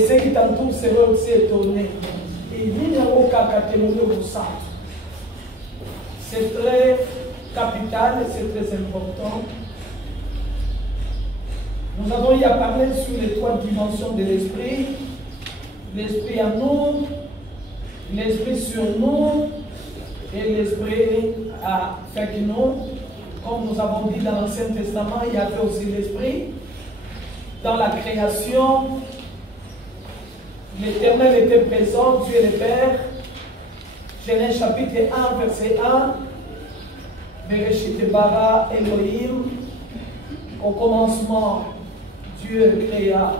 Et ceux qui t'entourent seront aussi étonnés. Et il n'y a aucun catégorie au centre. C'est très capital et c'est très important. Nous avons eu à parler sur les 3 dimensions de l'esprit. L'esprit en nous, l'esprit sur nous et l'esprit avec nous. Comme nous avons dit dans l'Ancien Testament, il y avait aussi l'esprit. Dans la création, l'Éternel était présent, Dieu le Père. Genèse chapitre 1, verset 1. Bereshit bara Elohim. Au commencement, Dieu créa.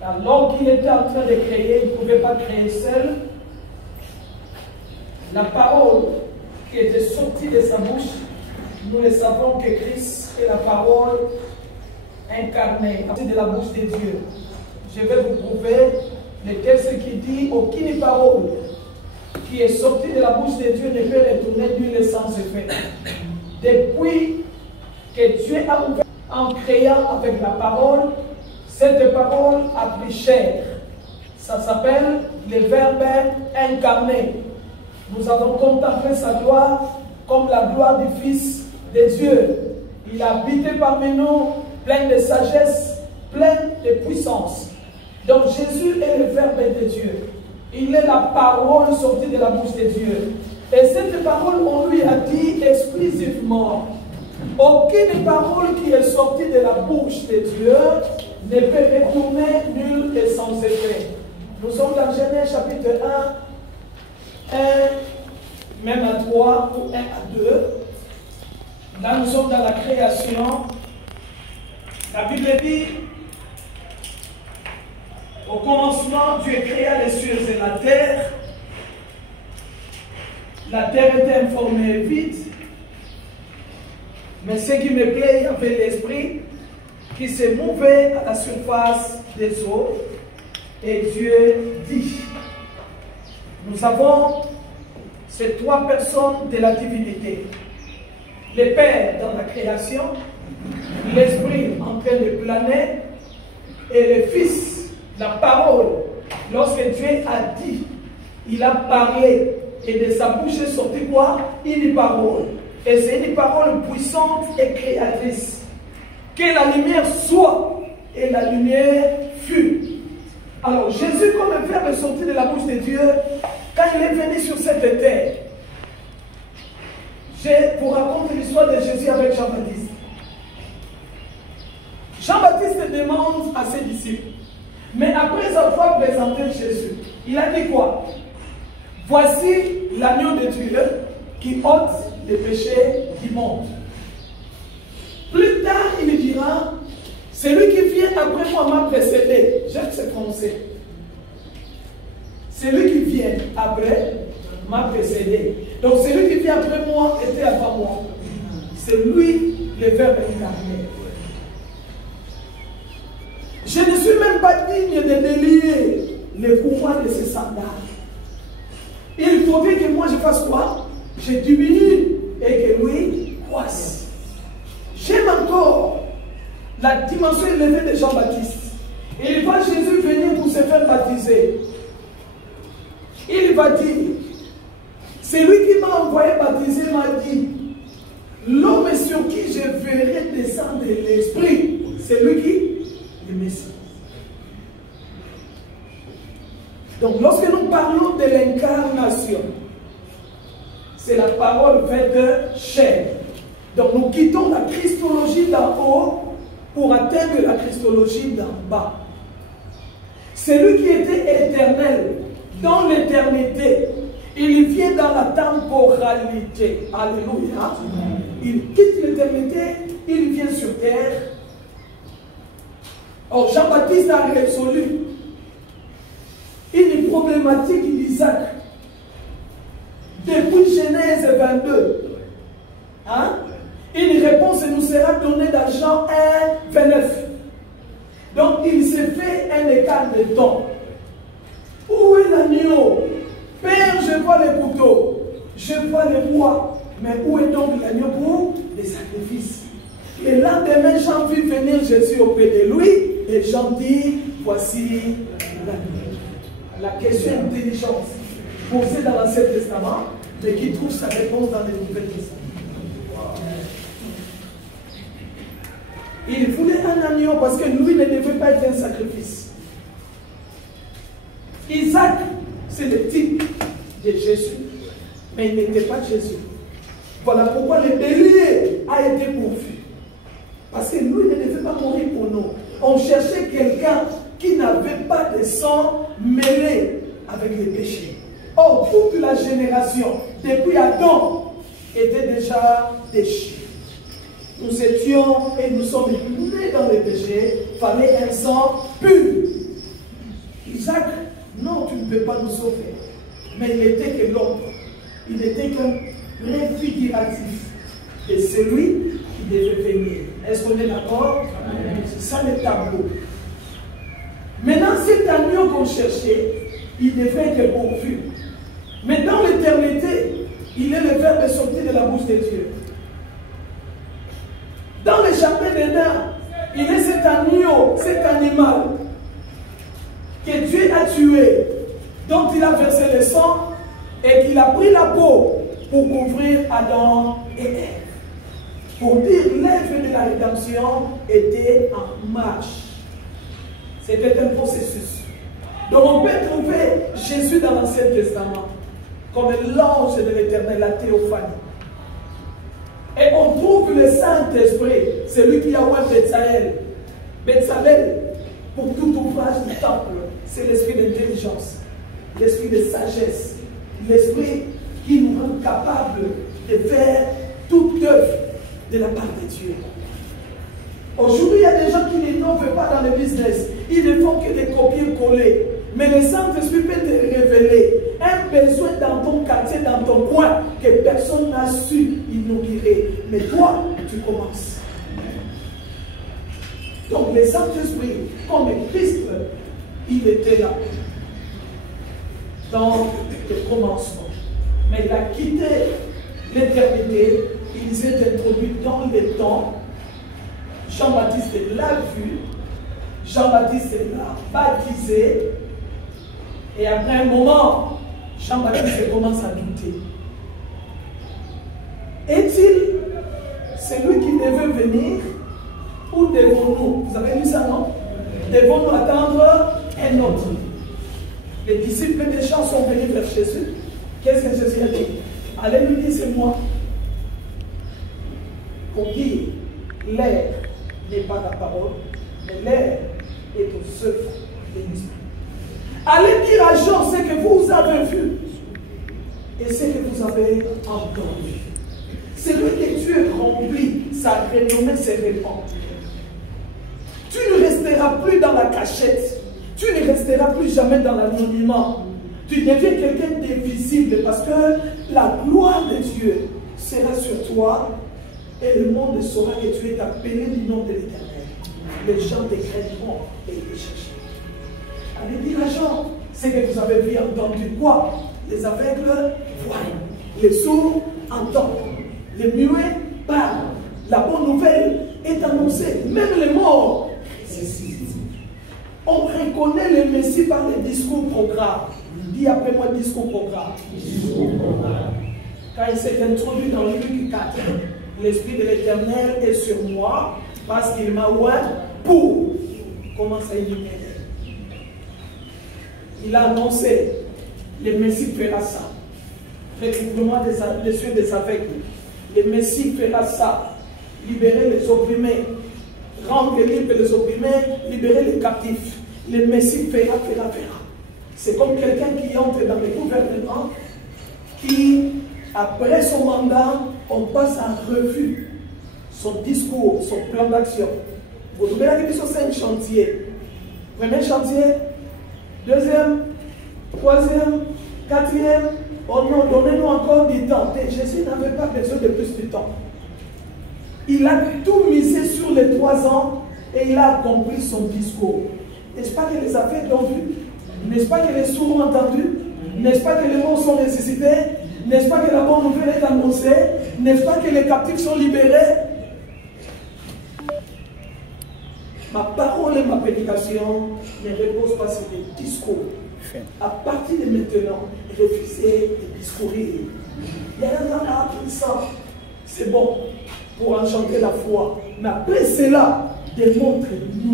Alors qu'il était en train de créer, il ne pouvait pas créer seul. La parole qui était sortie de sa bouche, nous le savons que Christ est la parole incarnée, de la bouche de Dieu. Je vais vous prouver le texte qui dit aucune parole qui est sortie de la bouche de Dieu ne peut retourner nulle sans effet. Depuis que Dieu a ouvert en créant avec la parole, cette parole a pris chair. Ça s'appelle le Verbe incarné. Nous avons contemplé sa gloire comme la gloire du Fils de Dieu. Il a habité parmi nous, plein de sagesse, plein de puissance. Donc Jésus est le Verbe de Dieu. Il est la parole sortie de la bouche de Dieu. Et cette parole, on lui a dit exclusivement, aucune parole qui est sortie de la bouche de Dieu ne peut retourner nulle et sans effet. Nous sommes dans Genèse chapitre 1, même à 3 ou 1 à 2. Là, nous sommes dans la création. La Bible dit, au commencement, Dieu créa les cieux et la terre. La terre était informée et vide. Mais ce qui me plaît, il y avait l'esprit qui se mouvait à la surface des eaux. Et Dieu dit, nous avons ces 3 personnes de la divinité. Le Père dans la création, l'Esprit en train de planer, et le Fils, la parole. Lorsque Dieu a dit, il a parlé, et de sa bouche est sortie quoi? Une parole. Et c'est une parole puissante et créatrice. Que la lumière soit, et la lumière fut. Alors Jésus, comme le Verbe est sorti de la bouche de Dieu, quand il est venu sur cette terre, je vous raconte l'histoire de Jésus avec Jean-Baptiste. Jean-Baptiste demande à ses disciples, mais après avoir présenté Jésus, il a dit quoi? Voici l'agneau de Dieu qui ôte les péchés du monde. Plus tard, il dira, celui qui vient après moi m'a précédé. J'aime ce français. Celui qui vient après m'a précédé. Donc celui qui vient après moi était avant moi. C'est lui le Verbe incarné. Je ne suis même pas digne de délier les pouvoirs de ses sandales. Il faudrait que moi je fasse quoi? Je diminue et que lui croisse. J'aime encore la dimension élevée de Jean-Baptiste. Il voit Jésus venir pour se faire baptiser. Il va dire, celui qui m'a envoyé baptiser m'a dit, l'homme sur qui je verrai descendre l'Esprit, c'est lui qui? Le Messie. Donc lorsque nous parlons de l'incarnation, c'est la parole faite chair. Donc nous quittons la christologie d'en haut pour atteindre la christologie d'en bas. Celui qui était éternel dans l'éternité, il vient dans la temporalité. Alléluia. Il quitte l'éternité, il vient sur terre. Or Jean-Baptiste a résolu une problématique d'Isaac. Depuis Genèse 22, hein? Une réponse nous sera donnée dans Jean 1, 29. Donc il s'est fait un écart de temps. Où est l'agneau? Père, je vois le couteau, je vois le bois, mais où est donc l'agneau pour les sacrifices? Le lendemain, Jean vit venir Jésus auprès de lui et Jean dit, voici la question intelligente posée dans l'Ancien Testament, mais qui trouve sa réponse dans les Nouvelles Testaments. Il voulait un agneau parce que lui ne devait pas être un sacrifice. Isaac, c'est le type de Jésus, mais il n'était pas Jésus. Voilà pourquoi le bélier a été pourvu. Parce que lui ne devait pas mourir pour nous. On cherchait quelqu'un qui n'avait pas de sang mêlé avec les péchés. Or, toute la génération, depuis Adam, était déjà déchue. Nous étions et nous sommes nés dans les péchés. Il fallait un sang pur. Isaac, non, tu ne peux pas nous sauver. Mais il n'était que l'ombre. Il n'était qu'un préfiguratif de celui qui devait venir. Est-ce qu'on est d'accord? C'est ça le tableau. Maintenant, cet agneau qu'on cherchait, il devait être pourvu. Mais dans l'éternité, il est le verbe sorti de la bouche de Dieu. Dans le jardin d'Éden, il est cet agneau, cet animal que Dieu a tué, dont il a versé le sang et qu'il a pris la peau pour couvrir Adam et Ève. Pour dire l'œuvre de la rédemption était en marche. C'était un processus. Donc on peut trouver Jésus dans l'Ancien Testament comme l'ange de l'Éternel, la théophanie. Et on trouve le Saint-Esprit, celui qui a ouvert Bethsalel, pour tout ouvrage du temple. C'est l'esprit d'intelligence, l'esprit de sagesse, l'esprit qui nous rend capables de faire toute œuvre de la part de Dieu. Aujourd'hui, il y a des gens qui n'innovent pas dans le business. Ils ne font que des copier-coller. Mais le Saint-Esprit peut te révéler un besoin dans ton quartier, dans ton coin, que personne n'a su inaugurer. Mais toi, tu commences. Donc le Saint-Esprit, comme Christ, il était là, dans le commencement. Mais il a quitté l'éternité, il s'est introduit dans le temps. Jean-Baptiste l'a vu, Jean-Baptiste l'a baptisé, et après un moment, Jean-Baptiste commence à douter. Est-il celui qui devait venir, ou devons-nous, vous avez lu ça, non? Devons-nous attendre un autre? Les disciples des gens sont venus vers Jésus. Qu'est-ce que Jésus a dit? Allez lui dire, c'est moi. Pour dire, l'air n'est pas la parole, mais l'air est aux œuvres de l'Esprit. Allez dire à Jean ce que vous avez vu et ce que vous avez entendu. Celui que Dieu remplit, sa renommée se répand. Tu ne resteras plus dans la cachette. Tu ne resteras plus jamais dans l'anonymat. Tu deviens quelqu'un d'invisible parce que la gloire de Dieu sera sur toi et le monde saura que tu es appelé du nom de l'Éternel. Les gens te craindront et te chercheront. Allez dire à Jean ce que vous avez vu et entendu. Quoi? Les aveugles voient, les sourds entendent, les muets parlent. La bonne nouvelle est annoncée. Même les morts ressuscitent. On reconnaît le Messie par les discours programmes. Dis après moi discours programme. Quand il s'est introduit dans Luc 4, l'Esprit de l'Éternel est sur moi parce qu'il m'a oint pour commencer à illuminer. Il a annoncé, le Messie fera ça. Recouvrement des yeux des aveugles. Le Messie fera ça. Libérer les opprimés. Rendre libres les opprimés, libérer les captifs. Le Messie fera. C'est comme quelqu'un qui entre dans le gouvernement, qui, après son mandat, on passe en revue son discours, son plan d'action. Vous trouvez là que c'est un chantier. Premier chantier, deuxième, troisième, quatrième. Oh non, donnez-nous encore du temps. Et Jésus n'avait pas besoin de plus de temps. Il a tout misé sur les 3 ans et il a accompli son discours. N'est-ce pas que les aveugles l'ont vu? N'est-ce pas que les sourds ont entendu? N'est-ce pas que les morts sont ressuscités? N'est-ce pas que la bonne nouvelle est annoncée? N'est-ce pas que les captifs sont libérés? Ma parole et ma prédication ne reposent pas sur des discours. À partir de maintenant, refusez de discourir. Il y a un appris ça. C'est bon pour enchanter la foi. Mais après cela, démontre-nous